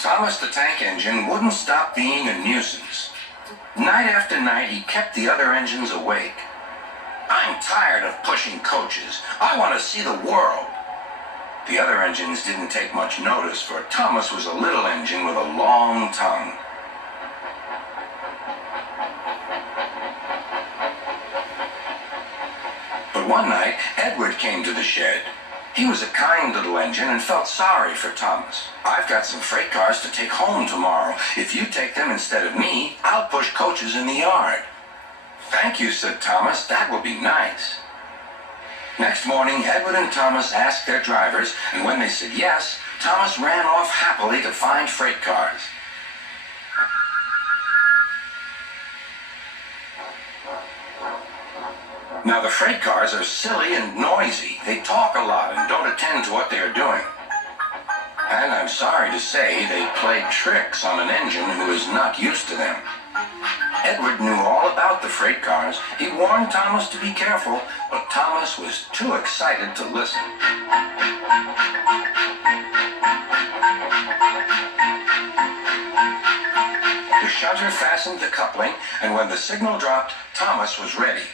Thomas the Tank Engine wouldn't stop being a nuisance. Night after night, he kept the other engines awake. "I'm tired of pushing coaches. I want to see the world." The other engines didn't take much notice, for Thomas was a little engine with a long tongue. But one night, Edward came to the shed. He was a kind little engine and felt sorry for Thomas. "I've got some freight cars to take home tomorrow. If you take them instead of me, I'll push coaches in the yard." "Thank you," said Thomas. "That will be nice." Next morning, Edward and Thomas asked their drivers, and when they said yes, Thomas ran off happily to find freight cars. Now, the freight cars are silly and noisy. They talk a lot and don't attend to what they are doing. And I'm sorry to say they play tricks on an engine who is not used to them. Edward knew all about the freight cars. He warned Thomas to be careful, but Thomas was too excited to listen. The shunter fastened the coupling, and when the signal dropped, Thomas was ready.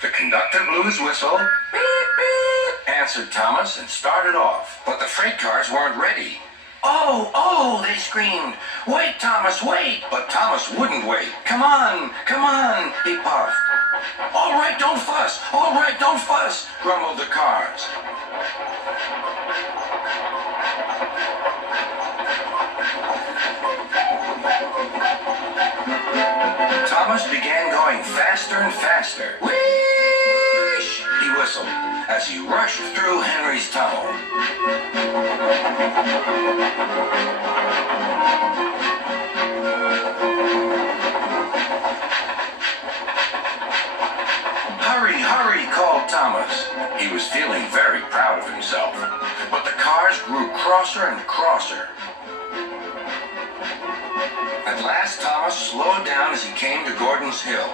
The conductor blew his whistle. "Beep, beep," answered Thomas and started off. But the freight cars weren't ready. "Oh, oh," they screamed. "Wait, Thomas, wait." But Thomas wouldn't wait. Come on," he puffed. "All right, don't fuss. All right, don't fuss," grumbled the cars. Thomas began going faster and faster. "Whoosh!" he whistled as he rushed through Henry's tunnel. "Hurry, hurry," called Thomas. He was feeling very proud of himself. But the cars grew crosser and crosser. At last, Thomas slowed down as he came to Gordon's Hill.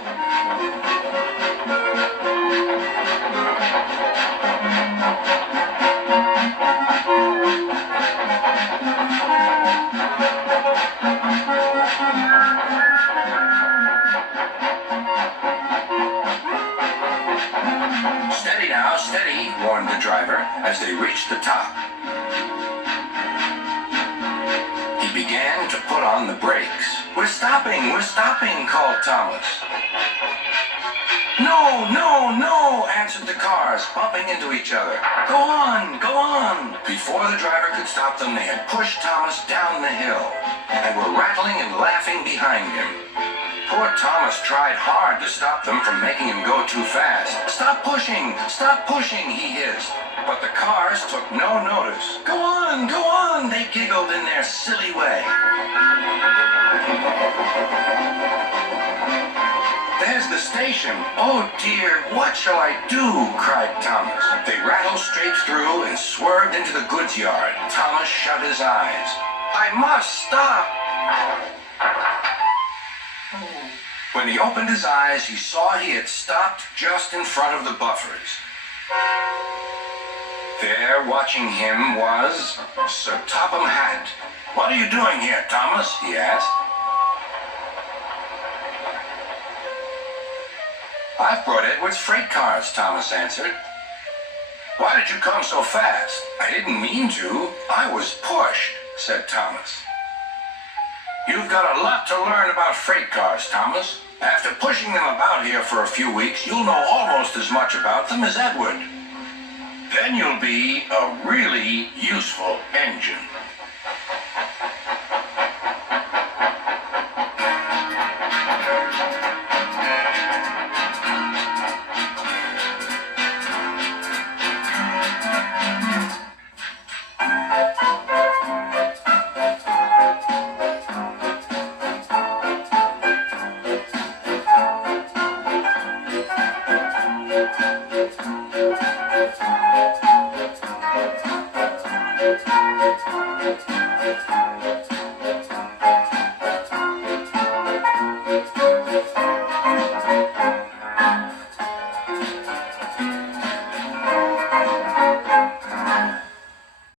"Steady now, steady," warned the driver as they reached the top. He began to put on the brakes. We're stopping," called Thomas. "No, no, no," answered the cars, bumping into each other. Go on, go on." Before the driver could stop them, they had pushed Thomas down the hill and were rattling and laughing behind him. Poor Thomas tried hard to stop them from making him go too fast. Stop pushing," he hissed. But the cars took no notice. Go on," they giggled in their silly way. "There's the station. Oh dear, what shall I do?" cried Thomas. They rattled straight through and swerved into the goods yard. Thomas shut his eyes. "I must stop." When he opened his eyes, he saw he had stopped just in front of the buffers. There, watching him, was Sir Topham Hatt. "What are you doing here, Thomas?" he asked. "I've brought Edward's freight cars," Thomas answered. "Why did you come so fast?" "I didn't mean to. I was pushed," said Thomas. "You've got a lot to learn about freight cars, Thomas. After pushing them about here for a few weeks, you'll know almost as much about them as Edward. Then you'll be a really useful engine."